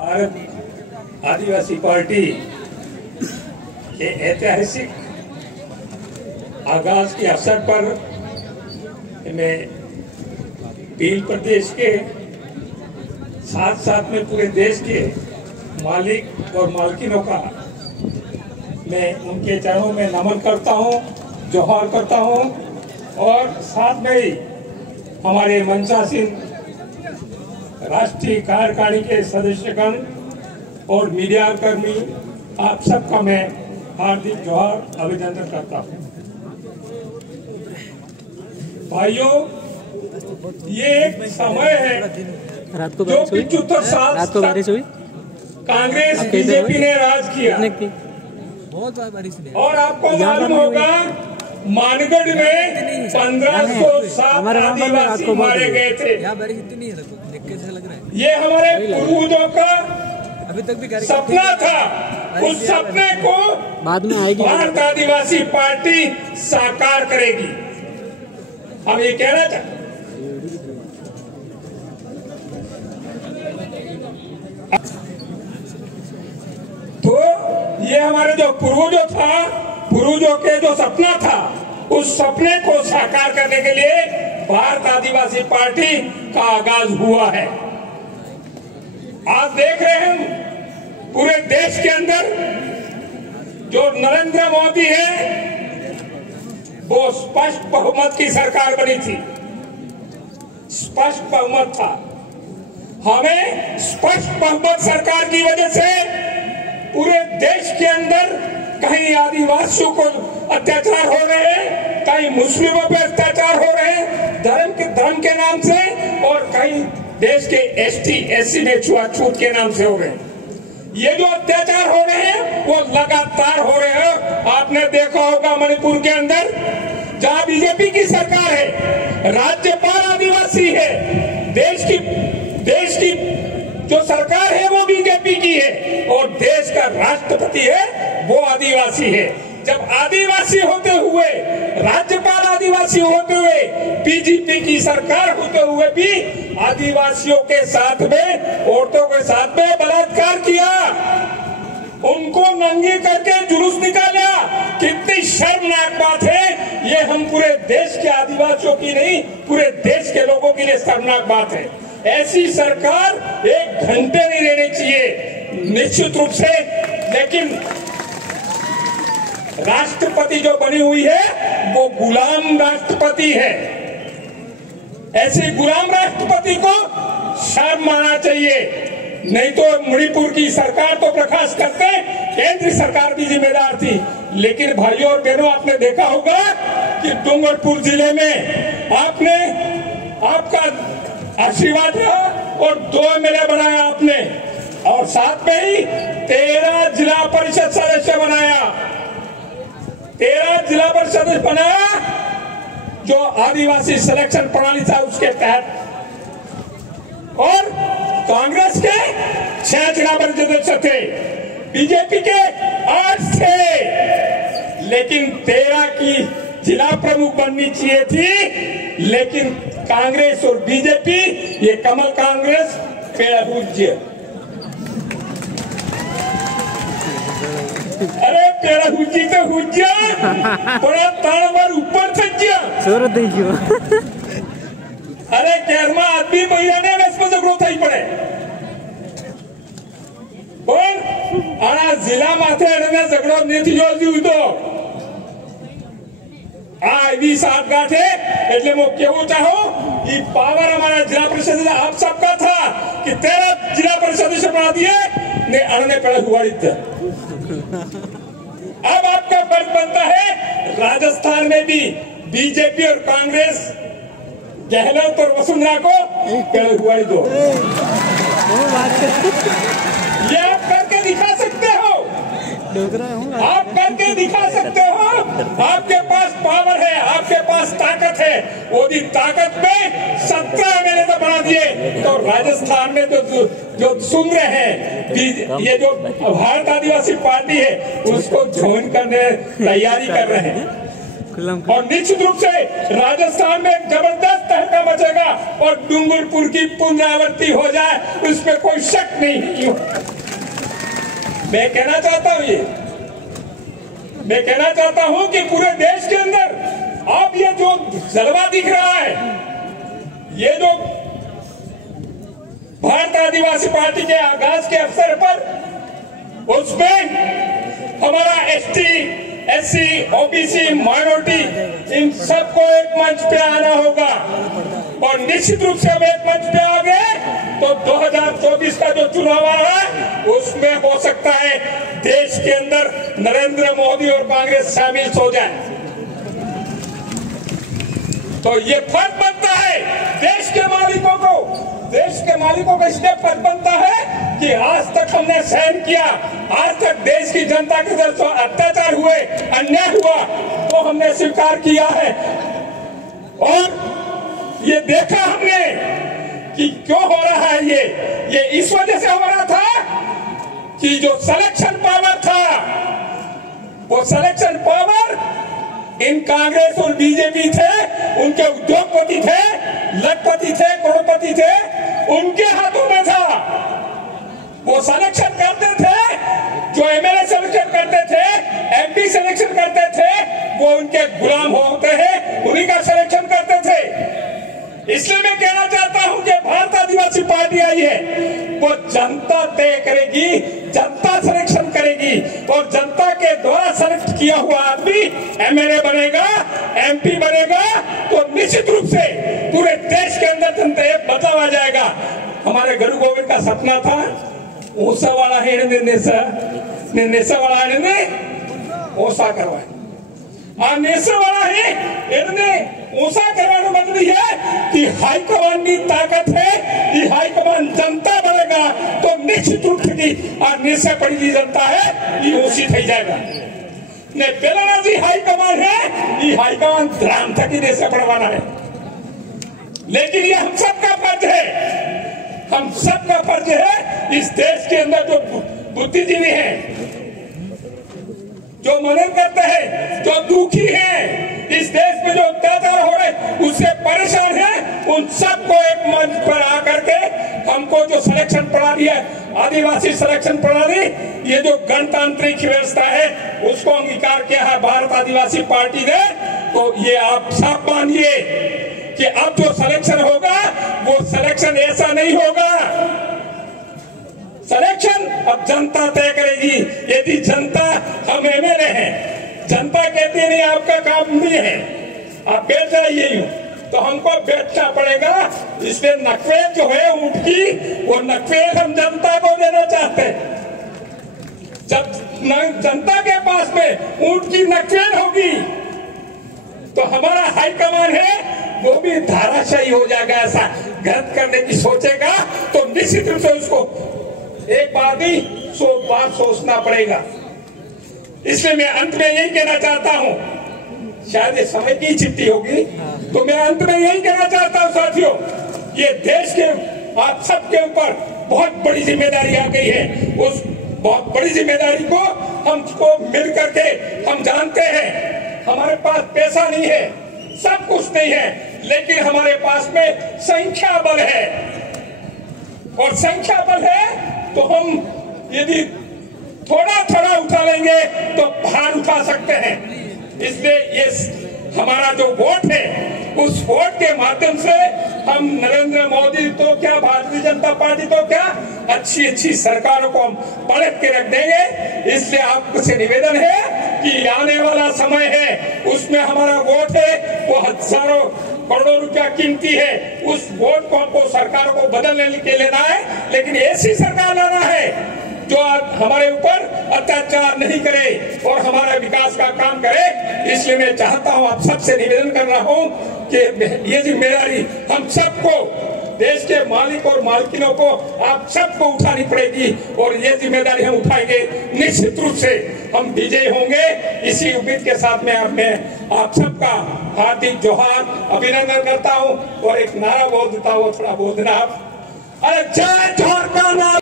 भारत आदिवासी party के ऐतिहासिक आगाज के अवसर पर मैं भील प्रदेश के साथ साथ में पूरे देश के मालिक और मालकिनों का मैं उनके चरणों में नमन करता हूं, जोहार करता हूं और साथ में ही हमारे मंचासीन राष्ट्रीय कार्यकारिणी के सदस्यगण और मीडिया कर्मी आप सबका मैं हार्दिक जोहार अभिनंदन करता हूं। भाइयों, ये एक समय है जो 75 साल तक कांग्रेस बीजेपी ने राज किया और आपको मालूम होगा मानगढ़ में 1507 आदिवासी मारे गए थे। ये हमारे पूर्वजों का अभी तक भी सपना था। उस सपने को बाद में आएगी भारत आदिवासी पार्टी साकार करेगी। हम ये कहना चाहते तो ये हमारे जो पूर्वजों के जो सपना था, उस सपने को साकार करने के लिए भारत आदिवासी पार्टी का आगाज हुआ है। आप देख रहे हैं पूरे देश के अंदर जो नरेंद्र मोदी है वो स्पष्ट बहुमत की सरकार बनी थी, स्पष्ट बहुमत था। हमें स्पष्ट बहुमत सरकार की वजह से पूरे देश के अंदर कहीं आदिवासियों को अत्याचार हो रहे हैं, कहीं मुस्लिमों पे अत्याचार हो रहे हैं धर्म के नाम से, और कहीं देश के एसटी एससी में छुआछूत के नाम से हो रहे हैं। ये जो अत्याचार हो रहे हैं वो लगातार हो रहे हैं। आपने देखा होगा मणिपुर के अंदर जहां बीजेपी की सरकार है, राज्यपाल आदिवासी है, देश की जो सरकार है वो बीजेपी की है और देश का राष्ट्रपति है वो आदिवासी है। जब आदिवासी होते हुए, राज्यपाल आदिवासी होते हुए, बीजेपी की सरकार होते हुए भी आदिवासियों के साथ में, औरतों के साथ में बलात्कार किया, उनको नंगी करके जुलूस निकाला, कितनी शर्मनाक बात है। ये हम पूरे देश के आदिवासियों की नहीं, पूरे देश के लोगों के लिए शर्मनाक बात है। ऐसी सरकार एक घंटे नहीं रहनी चाहिए निश्चित रूप से। लेकिन राष्ट्रपति जो बनी हुई है वो गुलाम राष्ट्रपति है। ऐसे गुलाम राष्ट्रपति को शर्म आना चाहिए। नहीं तो मणिपुर की सरकार तो प्रकाश करते, केंद्र सरकार भी जिम्मेदार थी। लेकिन भाइयों और बहनों, आपने देखा होगा कि डूंगरपुर जिले में आपका आशीर्वाद रहा और 2 एमएलए बनाया आपने, और साथ में ही 13 जिला परिषद सदस्य बनाया, 13 जिला परिषद बनाया जो आदिवासी सिलेक्शन प्रणाली था उसके तहत, और कांग्रेस के 6 जिला परिषद सदस्य थे, बीजेपी के 8 थे। लेकिन 13 की जिला प्रमुख बननी चाहिए थी, लेकिन कांग्रेस और बीजेपी, ये कमल कांग्रेस पेड़ पूज्य, अरे पेड़ हुज्जी तो हुज्जा बड़ा ताड़वर ऊपर सज्जा सूरत देखियो। अरे केरमा आदमी महिला ने वैसे ग्रोथ ही पड़े बोल आना जिला माथे अड़ने झगड़ो नहीं जो जीव तो आ सात गांठ है। એટલે હું કેવું ચાહું कि पावर हमारा जिला परिषद आप सबका था कि 13 जिला परिषद से बना दिए ने अड़ने पड़े हुआड़ी। अब आपका फर्ज बनता है राजस्थान में भी बीजेपी और कांग्रेस, गहलोत और वसुंधरा को पेड़ हुआड़ी दो। ये आप करके दिखा सकते हो, आप करके दिखा सकते हो। आपके पास पावर है, आपके पास ताकत है। वो भी ताकत में 17 एमएलए तो बना दिए, तो राजस्थान में जो सुन रहे हैं, ये जो भारत आदिवासी पार्टी है उसको ज्वाइन करने तैयारी कर रहे हैं। और निश्चित रूप से राजस्थान में एक जबरदस्त तहलका मचेगा और डूंगरपुर की पुनरावृत्ति हो जाए, उसमें कोई शक नहीं। मैं कहना चाहता हूं कि पूरे देश के अंदर अब ये जो जलवा दिख रहा है, ये जो भारत आदिवासी पार्टी के आगाज के अवसर पर, उसमें हमारा एसटी, एससी, ओबीसी, माइनॉरिटी, इन सबको एक मंच पे आना होगा। और निश्चित रूप से हम एक मंच पे आ गए तो 2024 का जो चुनाव आ रहा है उसमें हो सकता है देश के अंदर नरेंद्र मोदी और कांग्रेस शामिल हो जाए। तो ये फर्ज बनता है देश के मालिकों को इसलिए फर्ज बनता है कि आज तक हमने सहन किया, आज तक देश की जनता के साथ अत्याचार हुए, अन्याय हुआ, तो हमने स्वीकार किया है। और ये देखा हमने कि क्यों हो रहा है ये इस वजह से हो रहा था कि जो सिलेक्शन पावर था, वो सिलेक्शन पावर इन कांग्रेस और बीजेपी थे, उनके उद्योगपति थे, लखपति थे, करोड़पति थे, उनके हाथों में था। वो सिलेक्शन करते थे, जो एमएलए सिलेक्शन करते थे, एमपी सिलेक्शन करते थे, वो उनके गुलाम होते हैं, उन्हीं का सिलेक्शन करते थे। इसलिए मैं कहना चाहता हूं कि भारत आदिवासी पार्टी आई है, वो जनता तय करेगी, जनता सिलेक्शन करेगी और जनता के द्वारा सिलेक्ट किया हुआ आदमी एमएलए बनेगा, एमपी बनेगा, तो निश्चित रूप से पूरे देश के अंदर जनता एक बदलाव आ जाएगा। हमारे गुरु गोविंद का सपना था, ऊसा वाला है नेसा वाला है ओसा करवाए, नेसा वाला है ऊसा करवाना मतलब है कि हाईकमान की ताकत है, ये हाईकमान जनता बनेगा तो निश्चित रूप से नेसा पड़ी जनता है ये ऊसी थी जाएगा। ने पहला जी हाईकमान है, ये हाईकमान ध्यान तक ही नेसा पड़वाना है। लेकिन ये हम सबका फर्ज है, हम सबका फर्ज है। इस देश के अंदर जो बुद्धिजीवी हैं, जो मनन करते हैं, जो दुखी हैं, इस देश में जो अत्याचार हो रहे उससे परेशान हैं, उन सबको एक मंच पर आकर के हमको जो सिलेक्शन प्रणाली है, आदिवासी सिलेक्शन प्रणाली, ये जो गणतांत्रिक व्यवस्था है, उसको अंगीकार किया है भारत आदिवासी पार्टी ने। तो ये आप सब मानिए कि अब जो सिलेक्शन होगा वो सिलेक्शन ऐसा नहीं होगा, सिलेक्शन अब जनता तय करेगी। यदि जनता, हम एमएलए हैं, जनता कहती नहीं आपका काम नहीं है, आप बैठ जाइए यूं, तो हमको बैठना पड़ेगा। इसलिए नकवेल जो है ऊंट की, वो नकवेल हम जनता को देना चाहते हैं। जब जनता के पास में ऊंट की नकवेल होगी तो हमारा हाईकमान है वो भी धाराशाही हो जाएगा। ऐसा गलत करने की सोचेगा तो निश्चित रूप से उसको एक बार भी 100 बार सोचना पड़ेगा। इसलिए मैं अंत में यही कहना चाहता हूं, शायद ये समय की चिट्ठी होगी, तो मैं अंत में यही कहना चाहता हूं साथियों, ये देश के आप सबके ऊपर बहुत बड़ी जिम्मेदारी आ गई है। उस बहुत बड़ी जिम्मेदारी को हमको मिल करके, हम जानते हैं हमारे पास पैसा नहीं है, सब कुछ नहीं है, लेकिन हमारे पास में संख्या बल है, और संख्या बल है तो हम यदि थोड़ा थोड़ा उठा लेंगे तो भार उठा सकते हैं। इसलिए ये हमारा जो वोट है, उस वोट के माध्यम से हम नरेंद्र मोदी तो क्या, भारतीय जनता पार्टी तो क्या, अच्छी अच्छी सरकारों को हम पलट के रख देंगे। इसलिए आपसे निवेदन है कि आने वाला समय है, उसमें हमारा वोट है, वो हजारों करोड़ों रुपया कीमती है। उस वोट को हमको सरकार को बदलने के लेना है, लेकिन ऐसी सरकार लाना है जो हमारे ऊपर अत्याचार नहीं करे और हमारे विकास का काम करे। इसलिए मैं चाहता हूं, आप सबसे निवेदन कर रहा हूं कि ये जिम्मेदारी हम सबको, देश के मालिक और मालकिनों को, आप सबको उठानी पड़ेगी और ये जिम्मेदारी हम उठाएंगे। निश्चित रूप से हम विजयी होंगे। इसी उम्मीद के साथ में आप सबका हार्दिक जोहार, अभिनंदन करता हूं और एक नारा बोल देता हूं, थोड़ा बोल देना आप। अरे जय झारखंड।